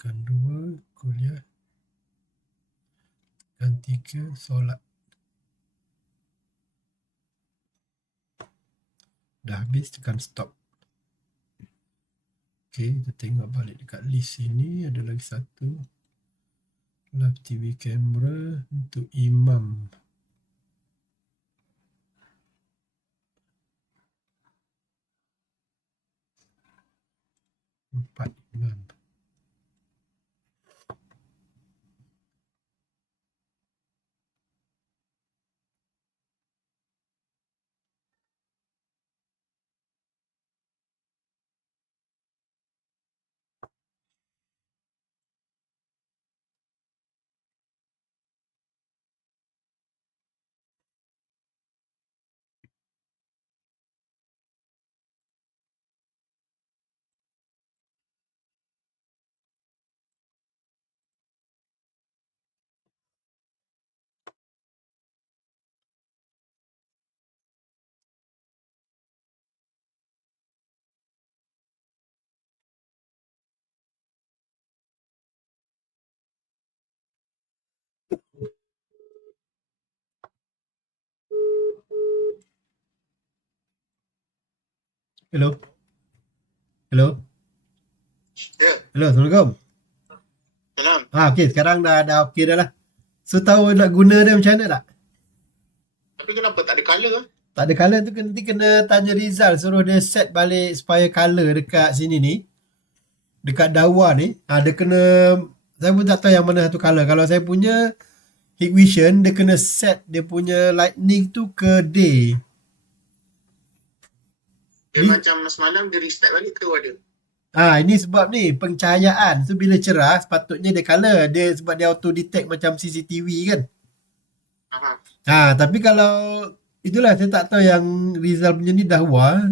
tekan 2, kuliah. Tekan 3, solat. Dah habis, tekan stop. Okey, kita tengok balik dekat list sini. Ada lagi satu. Live TV camera untuk imam. 4 imam. Hello. Hello. Ya, Hello, Assalamualaikum. salam. Okey, sekarang dah okey dah lah. So tahu nak guna dia macam mana tak? Tapi kenapa tak ada colour? Tak ada colour tu nanti kena tanya Rizal, suruh dia set balik supaya colour dekat sini ni. Dekat dawa ni, dia kena, saya pun tak tahu yang mana satu colour. Kalau saya punya Hikvision, dia kena set dia punya lightning tu ke day. Dia macam semalam dia restart balik ke ada? Ini sebab ni pencahayaan. So bila cerah sepatutnya dia colour. Dia sebab dia auto detect macam CCTV kan. Tapi kalau itulah saya tak tahu yang Rizal punya ni dahwa.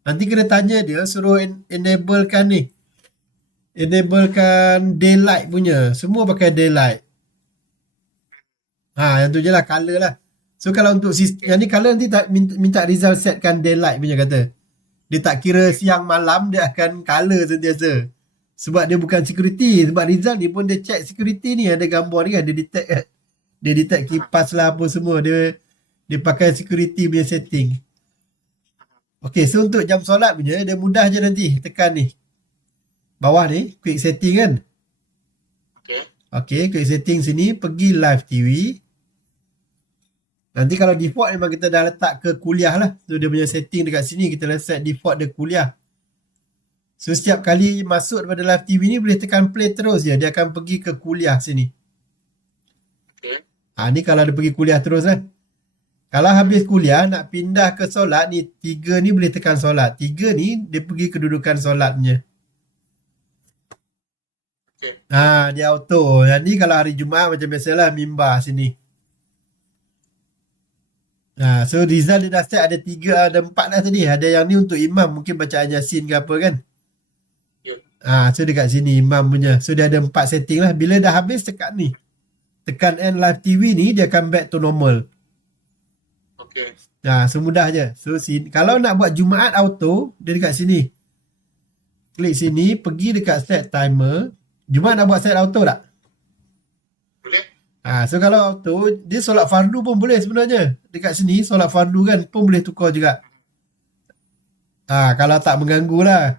Nanti kena tanya dia suruh enablekan ni. Enablekan daylight punya. Semua pakai daylight. Yang tu je lah colour lah. So kalau untuk yang ni colour nanti tak minta Rizal setkan daylight punya kata. Dia tak kira siang malam, dia akan colour sentiasa. Sebab dia bukan security. Sebab Rizal ni pun dia check security ni. Ada gambar ni kan. Dia detect kipas lah apa semua. Dia pakai security punya setting. Okay, so untuk jam solat punya, dia mudah je nanti. Tekan ni. Bawah ni, quick setting kan. Okay, quick setting sini. Pergi live TV. Nanti kalau default memang kita dah letak ke kuliah lah. So dia punya setting dekat sini kita dah set default dia kuliah. So setiap kali masuk daripada live TV ni boleh tekan play terus je. Dia akan pergi ke kuliah sini. Ni kalau dia pergi kuliah terus lah. Kalau habis kuliah nak pindah ke solat ni 3 ni boleh tekan solat. 3 ni dia pergi kedudukan solatnya. Dia auto. Yang ni kalau hari Jumaat macam biasalah mimbar sini. So Rizal dia dah set ada 3, ada 4 dah tadi. Ada yang ni untuk imam, mungkin bacaan Yasin ke apa kan. So dekat sini imam punya. So dia ada 4 setting lah. Bila dah habis tekan ni. Tekan end live TV ni dia akan back to normal. Semudah je. So kalau nak buat Jumaat auto, dia dekat sini. Klik sini, pergi dekat set timer. Jumaat nak buat set auto tak? So kalau auto, dia solat fardu pun boleh sebenarnya. Dekat sini, solat fardu kan pun boleh tukar juga. Kalau tak mengganggu lah.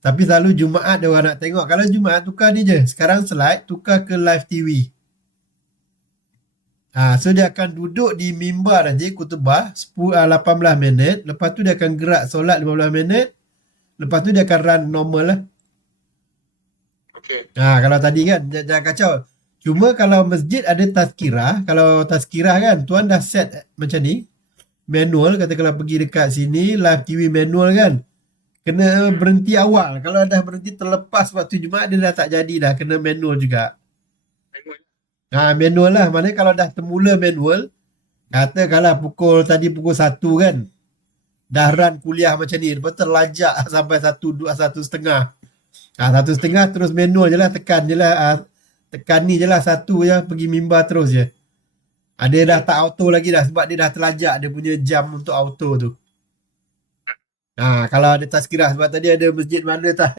Tapi selalu Jumaat dia orang nak tengok. Kalau Jumaat, tukar ni je. Sekarang slide, tukar ke live TV. So dia akan duduk di mimbar nanti, kutubah 18 minit. Lepas tu dia akan gerak solat 15 minit. Lepas tu dia akan run normal lah. Kalau tadi kan, jangan kacau. Cuma kalau masjid ada tazkirah, kalau tazkirah kan, tuan dah set macam ni, manual, kata kalau pergi dekat sini, live TV manual kan, kena berhenti awal. Kalau dah berhenti terlepas waktu Jumaat, dia dah tak jadi dah, kena manual juga. Manual lah, maknanya kalau dah termula manual, katakanlah pukul 1 kan, dah run kuliah macam ni, lepas terlajak sampai 1:30. 1:30 terus manual je lah, tekan je lah. Tekan ni je lah, 1 je, pergi mimbar terus je. Dia dah tak auto lagi dah, sebab dia dah terlajak dia punya jam untuk auto tu. Kalau ada tazkirah, sebab tadi ada masjid mana tak